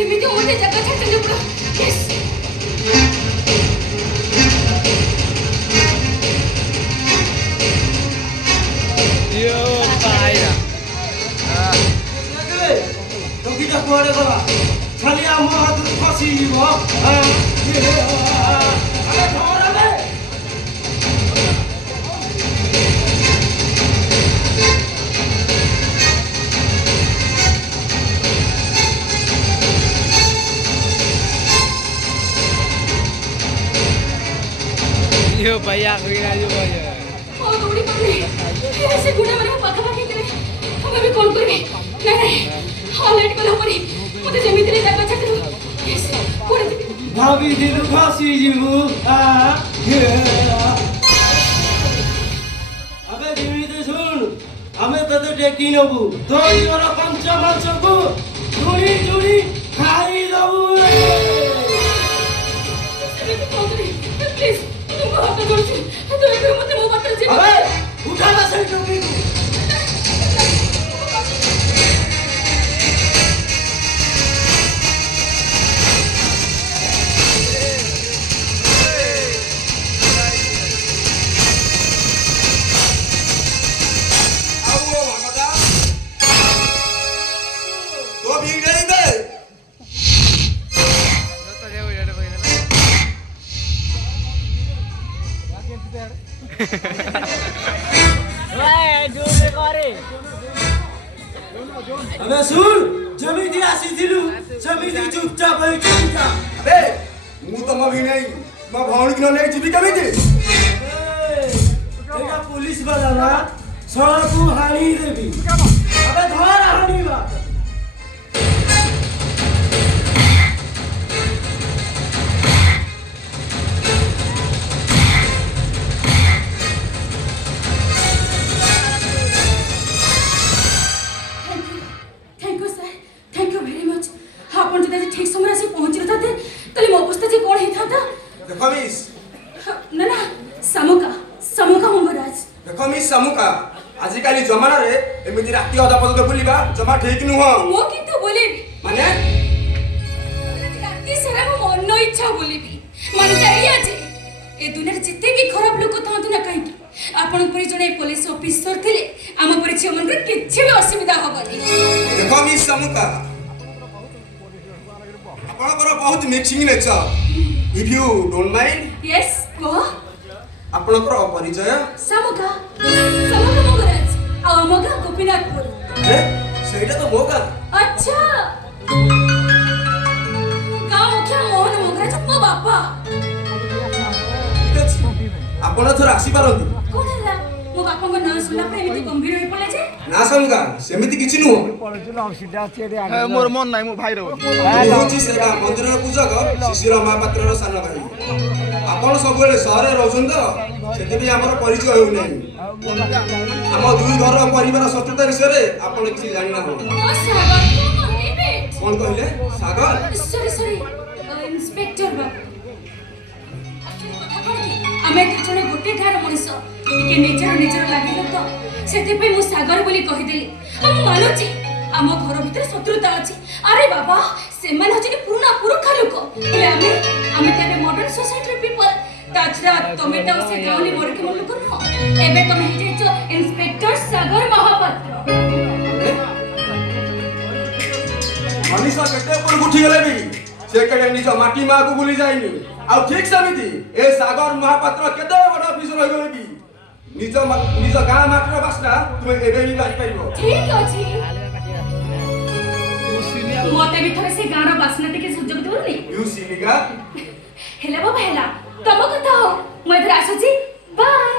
ସେମିତି ମୋତେ ଜାଗା ଛାଡ଼ିଦେଲେ ପୁରା ୟେସ୍ ଟଙ୍କିଟା କୁଆଡ଼େ ଗଲା ଖାଲି ଆମ ହାତରୁ ଖସିଯିବ Yo banyak kira juga ya. Oh, dौड़ी पाउने से गुडा माने पाखापाखि करे हम अभी कॉल करबे नहीं हाँ लेट कला परी मते जेमिति ले जागा छात्र यस कोडे भाभी दिलु खसिଯିबु अबे जेमिति सुन ଆମେ ତତେ ଟେକି ନବୁ ତୋର ପଞ୍ଚ ମାଂସକୁ ଚୁଡ଼ି ଚୁଡ଼ି ଖାଇଦବୁ प्लीज तुमको हाथ जोड़ছি तो एक मते मो बात जे अबे उठा ना से टोपी अबे सुन जमीती आसीथिलु जमीती चुपचाप होई चुपचा अबे मु तम भी नहीं म भौणी कि नै जीवी केमिति एटा पुलिस वाला ना सड़कू हानी देबी अबे धर हानी बा समुका आजिकाली जमाना रे एमिति राती अदा पद बुलिबा जमा ठीक नुह मो किंतु बोलेबी माने राती सारा मो मन इच्छा बोलेबी माने जाइया जे ए दुनिया रे जते भी खराब लोक थांतु ना कहीं आपण परि जने पुलिस ऑफिसर थिले आम परि छ मन रे किछि भी असुविधा होबनी देखो मिस समुका आपण पर बहुत mixing nature if you don't mind yes को आपणकर परिचय समुका समुका मंगराज आ मगा गोपीनाथपुर ए सेटा तो मोगा अच्छा गांव मुखिया मोहन मंगराज मो बापा ठीक अछि आपण थोर आसी पारंती कोन हला मो बापा को नाम सुनला पे एमिति गंभीर होई पले जे ना समुका सेमिति किछि नु मोर मन नाही मो भाई रो होची सेटा मंदिर पूजक शिशिर महापात्र रो सान भाई आपण सबले सहरे रहउछन त सेति भी हमर परिचय होउ नै हम दुई घर परिवार शत्रुता विषय रे आपण किछि जानि ना हो सागर को नेबे कोन कहले सागर सॉरी इंस्पेक्टर बाबू आमे जने गोटे ठार मनिष टिके नेचर लागिलो तो सेति पे मु सागर बोली कहि देली हम मानुची आम घर भीतर शत्रुता अछि अरे बाबा से मन हजनी पुराना पुरखा लोक बोले आमे तबे मॉडर्न सोसाइटी पीपल ताछरा तमे त से गाउनी मोर के मन लोक न एबे तमे हे जे इंस्पेक्टर सागर महापात्र मनीषा केते ऊपर उठी गेले भी से केते निज माटी मा को भूली जाइनी आ ठीक समिति ए सागर महापात्र केते बड़ ऑफिसर होय गेले भी निज गां माटर बासना तुमे एबे भी बारी पाइबो ठीक अछि मोते भी थोड़े से गाना बासना टिके सुजोग दोनी यू सिलिका हेला बाबा हेला तम कथा हो मैं इधर आसुची बाय